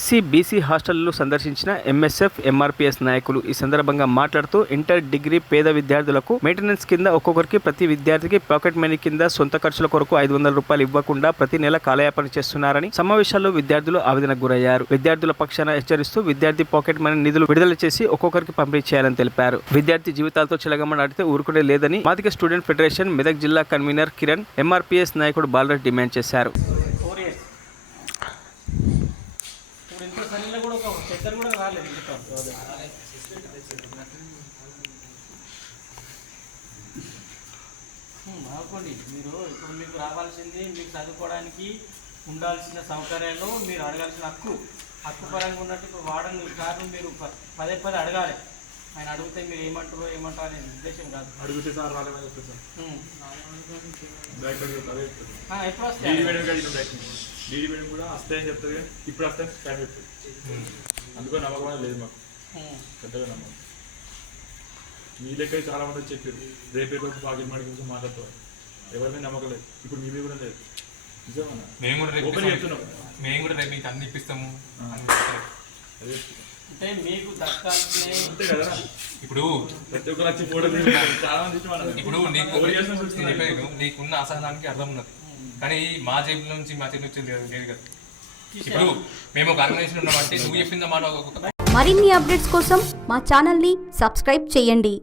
SC BC హాస్టళ్లు సందర్శించిన MSF MRPS నాయకులు ఈ సందర్భంగా మాట్లాడుతూ ఇంటర్ డిగ్రీ పేద విద్యార్థులకు మెయింటెనెన్స్ కింద ఒక్కొక్కరికి ప్రతి విద్యార్థికి పాకెట్ మనీ కింద సొంత ఖర్చుల కొరకు 500 రూపాయలు ఇవ్వకుండా ప్రతి నెల కాలయాపన చేస్తున్నారని సమావేశాల్లో విద్యార్థులు ఆవేదనకు గురయ్యారు. విద్యార్థుల పక్షాన హెచ్చరిస్తూ విద్యార్థి పాకెట్ మనీ నిధులు విడుదల చేసి ఒక్కొక్కరికి పంపిణీ చేయాలని తెలిపారు. విద్యార్థి జీవితాలతో చెలగమనాడితే ఊరుకునే లేదని మాదిగ స్టూడెంట్ ఫెడరేషన్ మెదక్ జిల్లా కన్వీనర్ కిరణ్, ఎంఆర్పీఎస్ నాయకుడు బాలరాజ్ డిమాండ్ చేశారు. మీరు ఇప్పుడు మీకు రావాల్సింది మీకు చదువుకోవడానికి ఉండాల్సిన సౌకర్యాలు మీరు అడగాల్సిన హక్కు పరంగా ఉన్నట్టు ఇప్పుడు వాడని కారణం మీరు పదే అడగాలి. ఆయన అడిగితే మీరు ఏమంటారు అనే ఉద్దేశం కాదు. అడిగితే సార్ రాలేమని చెప్తారు సార్. ఎప్పుడు వస్తాయి డీడీ మేడం కూడా వస్తాయని చెప్తుంది కానీ ఇప్పుడు వస్తాయని టైం చెప్తుంది. అందుకని నమ్మకం లేదు మాకు, పెద్దగా నమ్మకం. మీ లెక్క చాలా మంది చెప్పారు రేపే రోజు పాకెట్ మనీ కోసం మాట్లాడుతారు, ఎవరి మీద నమ్మకం లేదు. ఇప్పుడు మీ మీద కూడా లేదు. నిజమన్నా మేము కూడా రేపు మీకు అన్ని ఇప్పిస్తాము. అంటే మీకు దక్కాల్సిన అంతే కదా. ఇప్పుడు ప్రతి ఒక్కరు వచ్చి ఫోటో చాలా మంది ఇప్పుడు నీకున్న అసహనానికి అర్థం ఉన్నది, కానీ మా జేబుల నుంచి మా చేతి నుంచి లేదు కదా. ఇప్పుడు మేము ఒక ఆర్గనైజేషన్ ఉన్నామంటే నువ్వు చెప్పిందా మాట. మరిన్ని అప్డేట్స్ కోసం మా ఛానల్ని సబ్స్క్రైబ్ చేయండి.